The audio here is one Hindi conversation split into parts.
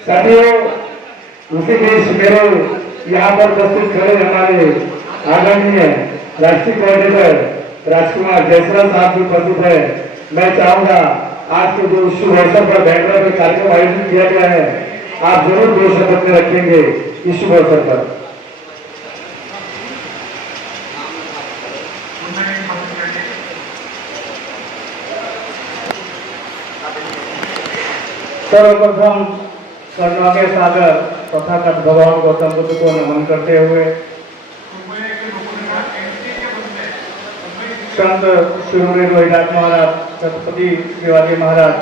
साथियों, उसी बीच मेरे यहाँ पर उपस्थित खड़े हमारे आदरणीय राष्ट्रीय कोऑर्डिनेटर राजकुमार जायसवाल साहब भी उपस्थित है। मैं चाहूंगा आज के जो शुभ अवसर पर बैंड्रा में कार्यक्रम आयोजित किया गया है, आप जरूर दो शपथ में रखेंगे इस शुभ अवसर पर। सर्वप्रथम करुणा के सागर तथागत भगवान गौतम बुद्ध को नमन करते हुए संत शिरोमणि रोहिदास महाराज, छत्रपति शिवाजी महाराज,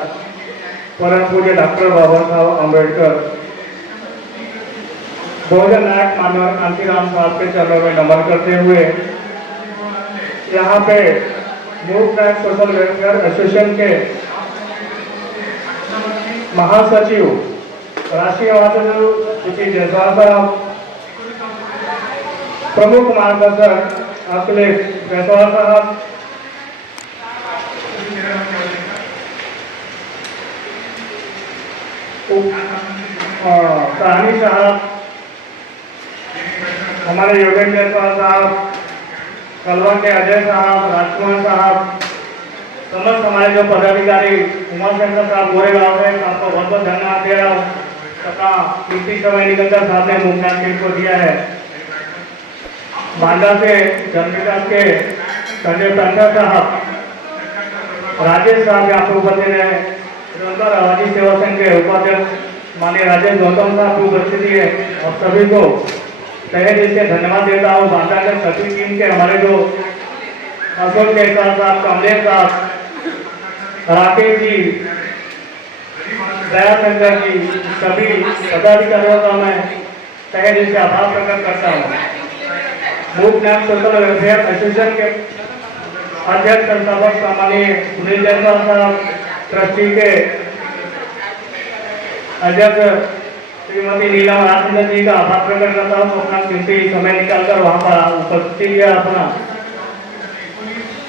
परम पूज्य डॉक्टर बाबा साहब अम्बेडकर, बहुजन नायक मानव कांतीराम साहब के चरणों में नमन करते हुए यहाँ पे मूव नायक सोशल वेलफेयर एसोसिएशन के महासचिव राष्ट्रीय महासचिव श्री जायसवाल साहब, प्रमुख मार्गदर्शक अखिलेश जायसवाल साहब, साहनी साहब, हमारे योगेश जायसवाल साहब, कलवा के अजय साहब, राजकुमार साहब, समस्त हमारे जो पदाधिकारी उमाशंकर साहब गोरेगांव से, आपको बहुत बहुत धन्यवाद दे रहा हूँ तथा कीर्ति समय निकलकर साहब ने मुमताज खेल को दिया है। बांदा से जनविकास के संजय पंथर साहब, राजेश साहब यहाँ पर उपस्थित है, निरंतर आवाजी सेवा संघ के उपाध्यक्ष माननीय राजेश गौतम साहब की उपस्थिति है और सभी को तहे दिल से धन्यवाद देता हूँ। बांदा के सभी टीम के हमारे जो अशोक जायसवाल साहब, कमलेश साहब, राकेश जी, दयाशंकर जी, सभी पदाधिकारियों का मैं तहे दिल से आभार प्रकट करता हूँ। मूव नायक सोशल वेलफेयर एसोसिएशन के अध्यक्ष संस्थापक माननीय सुनील जायसवाल साहब, ट्रस्टी के अध्यक्ष श्रीमती नीलम राजेंद्र जी का आभार प्रकट करता हूँ, अपना कीमती समय निकालकर वहाँ पर उपस्थिति किया अपना।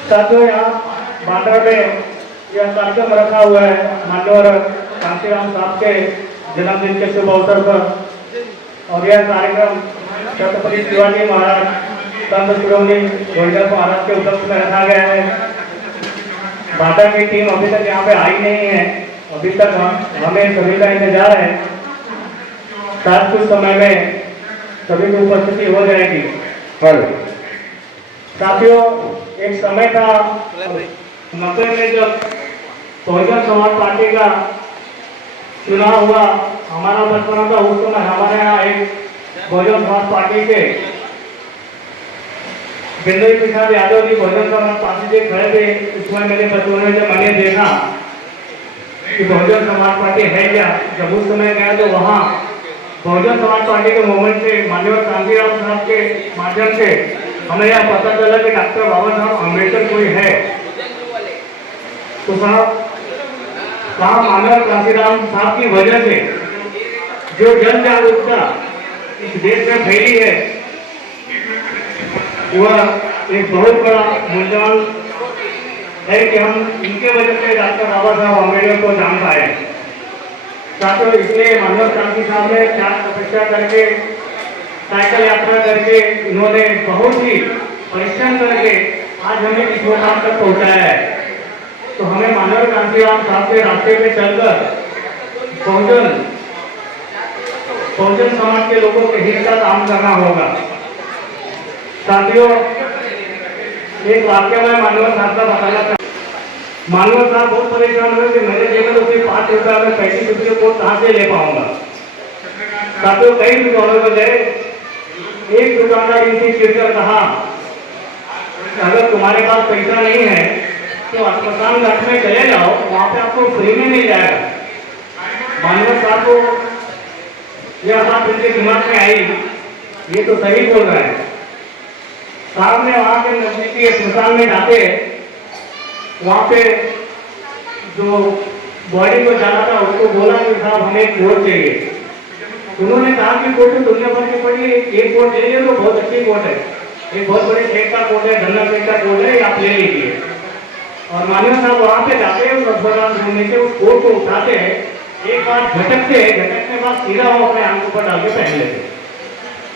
साथियों, यहाँ बांद्रा में यह कार्यक्रम रखा हुआ है मान्यवर कांतीराम साहब के जन्मदिन के शुभ अवसर पर, और यह कार्यक्रम छत्रपति शिवाजी महाराज, संत शिरोमणि रोहिदास महाराज के उपलक्ष्य में रखा गया है। बांदा की टीम अभी तक यहाँ पे आई नहीं है, अभी तक हमें सभी का इंतजार है। साथ कुछ समय में सभी की उपस्थिति हो जाएगी। साथियों, एक समय था 90 में जब बहुजन समाज पार्टी का चुनाव हुआ, हमारा बचपना था उस समय हमारे यहाँ एक बहुजन समाज पार्टी के बिंदु प्रसाद यादव जी बहुजन समाज पार्टी से खड़े थे। इसमें मेरे बचपन में जब मैंने देखा कि बहुजन समाज पार्टी है क्या, जब उस समय गया तो वहाँ बहुजन समाज पार्टी के मूवमेंट से माननीय कांतीराम साहब के माध्यम से हमें यह पता चला कि डॉक्टर बाबा साहब अम्बेडकर कोई है। तो साहब माननीय कांतीराम साहब की वजह से जो जन जागरूकता इस देश में फैली है, वह एक बहुत बड़ा मूल्यवान है कि हम इनके वजह से डॉक्टर बाबा साहब अम्बेडकर को जान पाए। साथियों, इसलिए माननीय क्रांति साहब ने त्याग तपस्या करके, साइकिल यात्रा करके, इन्होंने बहुत ही परिश्रम करके आज हमें इस मुकाम तक पहुंचाया है। तो हमें माननीय कांतीराम साहब के रास्ते में चलकर बहुजन समाज के लोगों के हित का काम करना होगा। साथियों, एक वाक्य में माननीय साहब का बताना, माननीय साहब बहुत परेशान हुए कि मैंने जेब में उसे 5 रुपया में 35 रुपये को कहाँ से ले पाऊंगा। साथियों, कई दुकानों में गए, एक दुकानदार इनसे चिढ़कर कहा अगर तुम्हारे पास पैसा नहीं है तो अस्पताल घाट में चले जाओ, वहाँ पे आपको फ्री में मिल जाएगा। माननीय साहब को यह बात उनके दिमाग में आई, ये तो सही बोल रहा है। साहब ने वहाँ के नजदीकी अस्पताल में जाते, वहाँ पे जो बॉडी को जाना था उसको बोला कि साहब हमें एक कोट चाहिए। उन्होंने कहा कि कोट दुनिया भर की पड़ी, एक कोट ले लीजिए तो बहुत अच्छी कोट है, एक बहुत बड़े शेख का कोट है, धन्ना शेख का कोट है, आप ले लीजिए। और माननीय साहब वहाँ पे जाते हैं, उस अस्पताल में से उस कोट को उठाते हैं एक बार झटकते के बाद सीधा वो अपने आंखों पर डाल के पहन लेते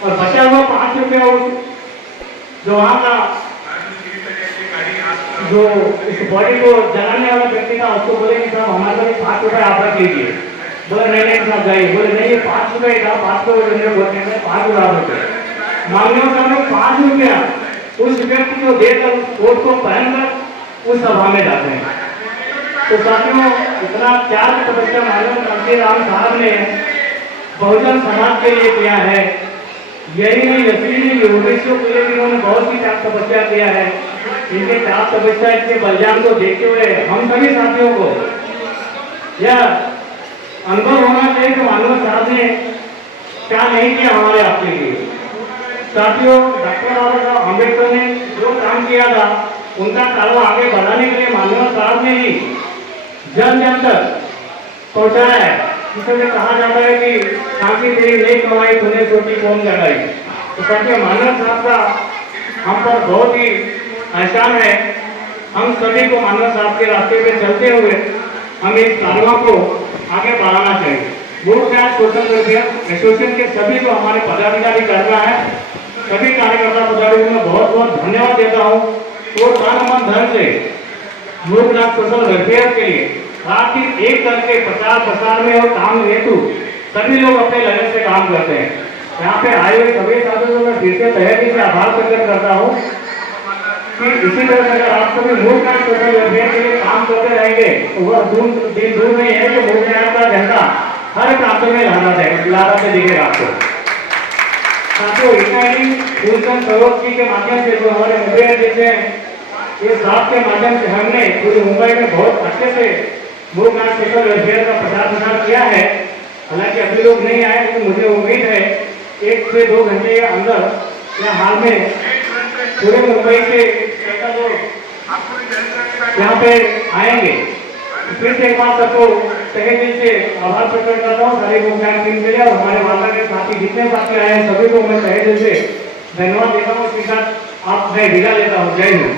और बचा हुआ 5 रुपया जो वहाँ का जो इस बॉडी को जलाने वाला व्यक्ति था उसको बोले कि साहब हमारे पास 5 रुपये आप रख लीजिए। बोले नहीं साहब जाइए। बोले नहीं ये 5 रुपये था, 5 रुपये बोलते हैं 5 रुपये मांगने साहब ने 5 रुपया उस व्यक्ति को देकर उस कोट को पहनकर उस सभा में जाते हैं। तो साथियों इतना प्यार का तपस्या मानव कांति राम साहब ने बहुजन समाज के लिए किया है। यही नहीं यकीनी योगेश्वर के लिए भी उन्होंने बहुत सी त्याग तपस्या किया है। इनके त्याग तपस्या इनके बलिदान को देखते हुए हम सभी साथियों को यह अनुभव होना चाहिए कि मानव साहब ने क्या नहीं किया हमारे आपके लिए। साथियों डॉक्टर बाबा साहब अम्बेडकर ने जो काम किया था उनका कारवा आगे बढ़ाने के लिए मानव साहब ने ही जन जन तक पहुंचाया है। इसलिए कहा जाता है कि कांसी तेरी नहीं कमाई तूने छोटी कौन लगाई। तो साथियों मानव साहब का हम पर बहुत ही एहसान है। हम सभी को मानव साहब के रास्ते पे चलते हुए हमें इस कारवा को आगे बढ़ाना चाहिए। Group catch social welfare association के सभी को हमारे पदाधिकारी करना है। सभी कार्यकर्ता पदाधिकारियों को बहुत बहुत धन्यवाद देता हूँ। तो तन मन धन से ग्रुप कैच सोशल वेलफेयर के लिए रात दिन एक करके प्रचार प्रसार में और काम हेतु सभी लोग अपने लगन से काम करते हैं। यहाँ पे आए हुए सभी साथियों को मैं फिर से तहे दिल से आभार प्रकट करता हूँ कि इसी तरह से अगर आप सभी ग्रुप कैच सोशल वेलफेयर के लिए काम करते रहेंगे तो वह दिन दूर नहीं है कि ग्रुप कैच का झंडा हर प्रांत में लहराते दिखेगा आपको। साथियों इतना ही फूलचंद सरोज जी के माध्यम से जो हमारे मुंबई अध्यक्ष हैं इस बात के माध्यम से हमने पूरे मुंबई में बहुत अच्छे से ग्रुप कैच सोशल वेलफेयर का प्रचार किया है। हालांकि अभी लोग नहीं आए लेकिन मुझे उम्मीद है 1 से 2 घंटे के अंदर या हाल में पूरे मुंबई से यहाँ पे आएंगे। फिर से एक बार सबको तहे दिल से आभार प्रकट करता हूँ सारे ग्रुप कैच टीम के लिए और हमारे वार्ता के साथी जितने साथी आए हैं सभी को मैं तहे दिल से धन्यवाद देता हूँ। इसके साथ आप मैं विदा लेता हूँ। जय हिंद।